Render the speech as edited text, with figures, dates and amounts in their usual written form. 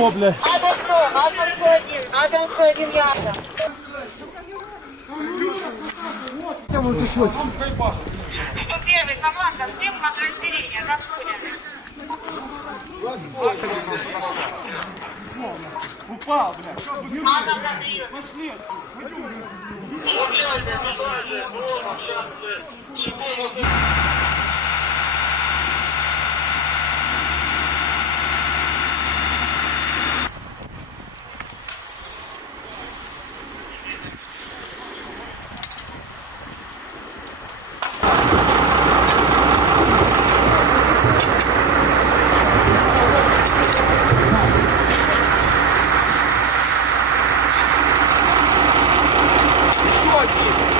Ого, блядь. Адам 101 ярда. Первый, команда, всем подразделения, расходимся. Упал, блядь. Адам на прием. Пошли Еще один.